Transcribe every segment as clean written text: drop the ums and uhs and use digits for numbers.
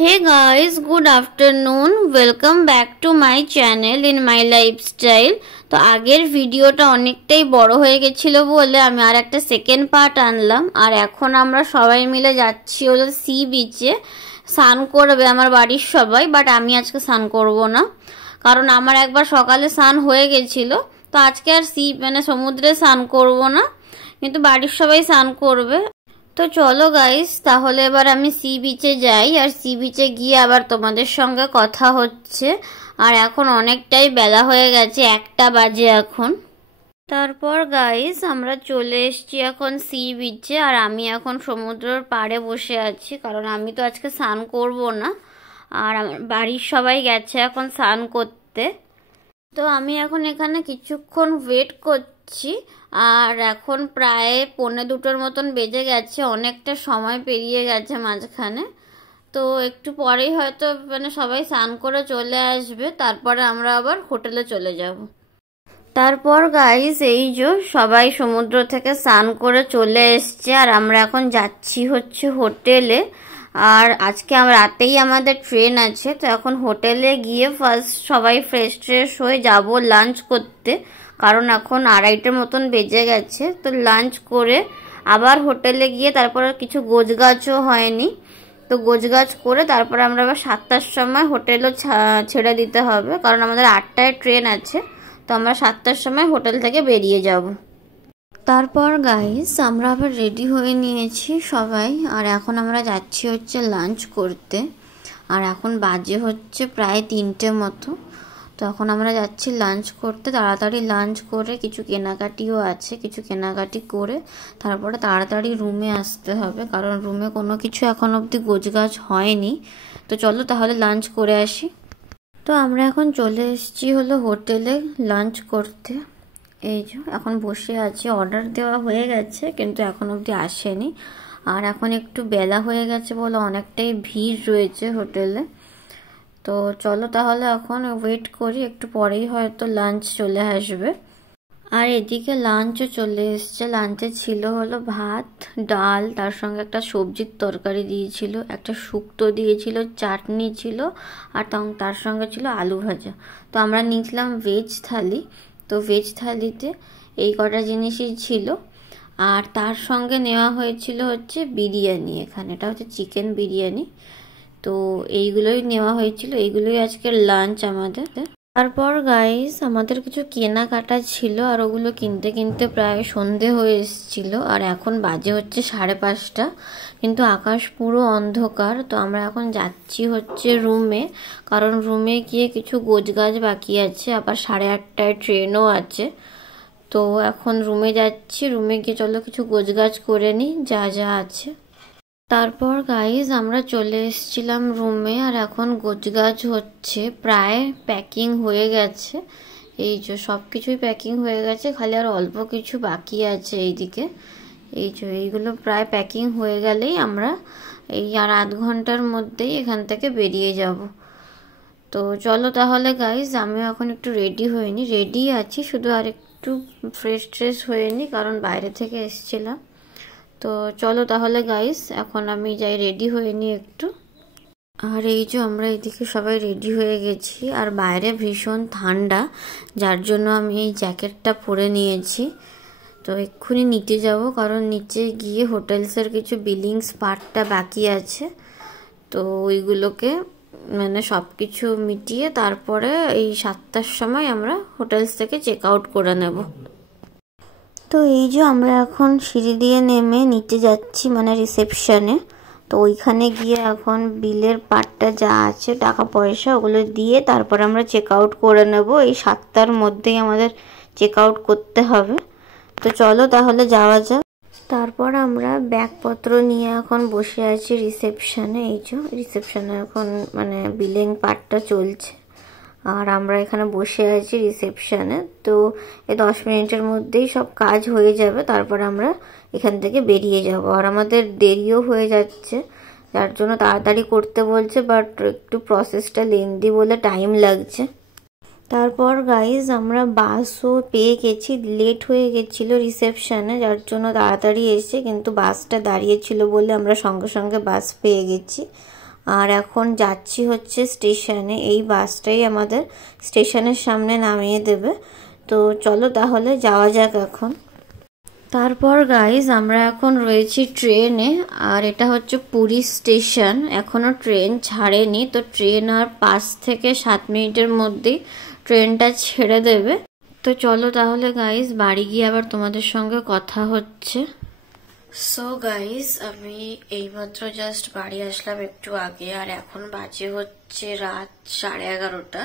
Hey guys, good afternoon. Welcome back to my channel in my lifestyle. তো আগের ভিডিওটা অনেকটাই বড় হয়ে গেছিল বলে আমি আর একটা সেকেন্ড পার্ট আনলাম। আর এখন আমরা সবাই মিলে যাচ্ছি হলো সি বিচে। স্নান করবে আমার বাড়ির সবাই, বাট আমি আজকে স্নান করব না, কারণ আমার একবার সকালে স্নান হয়ে গেছিল। তো আজকে আর সমুদ্রে স্নান করব না, কিন্তু বাড়ির সবাই স্নান করবে। তো চলো গাইস, তাহলে এবার আমি সি বিচে যাই, আর সি বিচে গিয়ে আবার তোমাদের সঙ্গে কথা হচ্ছে। আর এখন অনেকটাই বেলা হয়ে গেছে, 1টা বাজে এখন। তারপর গাইস আমরা চলে এসেছি এখন সি বিচে, আর আমি এখন সমুদ্রের পাড়ে বসে আছি, কারণ আমি তো আজকে স্নান করব না, আর আমার বাড়ির সবাই গেছে এখন স্নান করতে। তো আমি এখন এখানে কিছুক্ষণ ওয়েট করছি, আর এখন প্রায় 1:45 মতন বেজে গেছে, অনেকটা সময় পেরিয়ে গেছে মাঝখানে। তো একটু পরেই হয়তো সবাই স্নান করে চলে আসবে, তারপরে আমরা আবার হোটেলে চলে যাব। তারপর গাইস এই যে সবাই সমুদ্র থেকে স্নান করে চলে এসছে, আর আমরা এখন যাচ্ছি হচ্ছে হোটেলে। আর আজকে রাতেই আমাদের ট্রেন আছে, তো এখন হোটেলে গিয়ে ফার্স্ট সবাই ফ্রেশ হয়ে যাব লাঞ্চ করতে, কারণ এখন 2:30 মতন বেজে গেছে। তো লাঞ্চ করে আবার হোটেলে গিয়ে তারপর কিছু গোছগাছও হয়নি, তো গোছগাছ করে তারপর আমরা আবার 7টার সময় হোটেলও ছেড়ে দিতে হবে, কারণ আমাদের 8টায় ট্রেন আছে। তো আমরা 7টার সময় হোটেল থেকে বেরিয়ে যাব। তারপর গাইস আমরা আবার রেডি হয়ে নিয়েছি সবাই, আর এখন আমরা যাচ্ছি হচ্ছে লাঞ্চ করতে। আর এখন বাজে হচ্ছে প্রায় 3টে মতো। তো এখন আমরা যাচ্ছি লাঞ্চ করতে। তাড়াতাড়ি লাঞ্চ করে কিছু কেনাকাটিও আছে, কিছু কেনাকাটি করে তারপরে তাড়াতাড়ি রুমে আসতে হবে, কারণ রুমে কোনো কিছু এখন অবধি গোছগাছ হয়নি। তো চলো তাহলে লাঞ্চ করে আসি। তো আমরা এখন চলে এসেছি হলো হোটেলে লাঞ্চ করতে। এই যে এখন বসে আছি, অর্ডার দেওয়া হয়ে গেছে কিন্তু এখন অবধি আসেনি। আর এখন একটু বেলা হয়ে গেছে বলে অনেকটাই ভিড় রয়েছে হোটেলে। তো চলো তাহলে এখন ওয়েট করি, একটু পরেই হয়তো লাঞ্চ চলে আসবে। আর এদিকে লাঞ্চও চলে এসছে। লাঞ্চে ছিল হলো ভাত, ডাল, তার সঙ্গে একটা সবজির তরকারি দিয়েছিল, একটা শুক্তো দিয়েছিল, চাটনি ছিল, আর তার সঙ্গে ছিল আলু ভাজা। তো আমরা নিয়েছিলাম ভেজ থালি। তো ভেজ থালিতে এই কটা জিনিসই ছিল, আর তার সঙ্গে নেওয়া হয়েছিল হচ্ছে বিরিয়ানি। এখানে এটা হচ্ছে চিকেন বিরিয়ানি। তো এইগুলোই নেওয়া হয়েছিল, এইগুলোই আজকের লাঞ্চ আমাদের। তারপর গাইস আমাদের কিছু কেনাকাটা ছিল, আর ওগুলো কিনতে কিনতে প্রায় সন্ধে হয়ে এসেছিল, আর এখন বাজে হচ্ছে 5:30, কিন্তু আকাশ পুরো অন্ধকার। তো আমরা এখন যাচ্ছি হচ্ছে রুমে, কারণ রুমে গিয়ে কিছু গোছগাছ বাকি আছে, আবার 8:30টায় ট্রেনও আছে। তো এখন রুমে যাচ্ছি, রুমে গিয়ে চলো কিছু গোছগাছ করে নিই যা যা আছে। তারপর গাইজ আমরা চলে এসেছিলাম রুমে, আর এখন গোছগাছ হচ্ছে, প্রায় প্যাকিং হয়ে গেছে। এই যে সব কিছুই প্যাকিং হয়ে গেছে, খালি আর অল্প কিছু বাকি আছে এইদিকে। এই যে এইগুলো প্রায় প্যাকিং হয়ে গেলেই আমরা এই আর 1/2 ঘন্টার মধ্যেই এখান থেকে বেরিয়ে যাব। তো চলো তাহলে গাইজ, আমিও এখন একটু রেডি হইনি, রেডি আছি, শুধু আর একটু ফ্রেশ হয়নি, কারণ বাইরে থেকে এসেছিলাম। তো চলো তাহলে গাইস, এখন আমি যাই রেডি হয়ে নিই একটু। আর এই যে আমরা এদিকে সবাই রেডি হয়ে গেছি, আর বাইরে ভীষণ ঠান্ডা, যার জন্য আমি এই জ্যাকেটটা পরে নিয়েছি। তো এক্ষুনি নিচে যাব, কারণ নিচে গিয়ে হোটেলসের কিছু বিলিংস পার্টটা বাকি আছে। তো ওইগুলোকে সব কিছু মিটিয়ে তারপরে এই 7টার সময় আমরা হোটেলস থেকে চেক আউট করে নেব। তো এই যে আমরা এখন সিঁড়ি দিয়ে নেমে নিচে যাচ্ছি, রিসেপশনে। তো ওইখানে গিয়ে এখন বিলের পার্টটা যা আছে, টাকা পয়সা, ওগুলো দিয়ে তারপর আমরা চেক আউট করে নেব। এই 7টার মধ্যেই আমাদের চেক আউট করতে হবে। তো চলো তাহলে যাওয়া যাক। তারপর আমরা ব্যাগপত্র নিয়ে এখন বসে আছি রিসেপশনে। এই যে রিসেপশনে এখন বিলিং পার্টটা চলছে, আর আমরা এখানে বসে আছি রিসেপশনে। তো এই 10 মিনিটের মধ্যেই সব কাজ হয়ে যাবে, তারপর আমরা এখান থেকে বেরিয়ে যাব। আর আমাদের দেরিও হয়ে যাচ্ছে, যার জন্য তাড়াতাড়ি করতে বলছে, বাট একটু প্রসেসটা লেন্দি বলে টাইম লাগছে। তারপর গাইজ আমরা বাসও পেয়ে গেছি, লেট হয়ে গেছিলো রিসেপশনে, যার জন্য তাড়াতাড়ি এসে, কিন্তু বাসটা দাঁড়িয়েছিল বলে আমরা সঙ্গে সঙ্গে বাস পেয়ে গেছি। আর এখন যাচ্ছি হচ্ছে স্টেশনে। এই বাসটাই আমাদের স্টেশনের সামনে নামিয়ে দেবে। তো চলো তাহলে যাওয়া যাক এখন। তারপর গাইজ আমরা এখন রয়েছি ট্রেনে, আর এটা হচ্ছে পুরী স্টেশন। এখনো ট্রেন ছাড়েনি, তো ট্রেন আর 5 থেকে 7 মিনিটের মধ্যেই ট্রেনটা ছেড়ে দেবে। তো চলো তাহলে গাইজ বাড়ি গিয়ে আবার তোমাদের সঙ্গে কথা হচ্ছে। সো গাইজ আমি এইমাত্র জাস্ট বাড়ি আসলাম একটু আগে, আর এখন বাজে হচ্ছে রাত 11:30।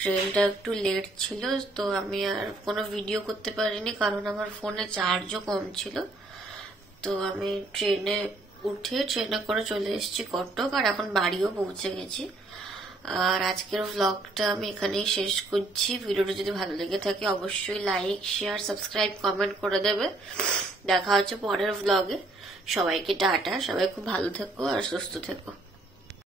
ট্রেনটা একটু লেট ছিল, তো আমি আর কোনো ভিডিও করতে পারিনি কারণ আমার ফোনে চার্জও কম ছিল। তো আমি ট্রেনে করে চলে এসেছি কটক, আর এখন বাড়িও পৌঁছে গেছি। আর আজকের ভ্লগটা আমি এখানেই শেষ করছি। ভিডিওটা যদি ভালো লেগে থাকে অবশ্যই লাইক, শেয়ার, সাবস্ক্রাইব, কমেন্ট করে দেবে। দেখা হচ্ছে পরের ভ্লগে। সবাইকে টাটা, সবাই খুব ভালো থেকো আর সুস্থ থেকো।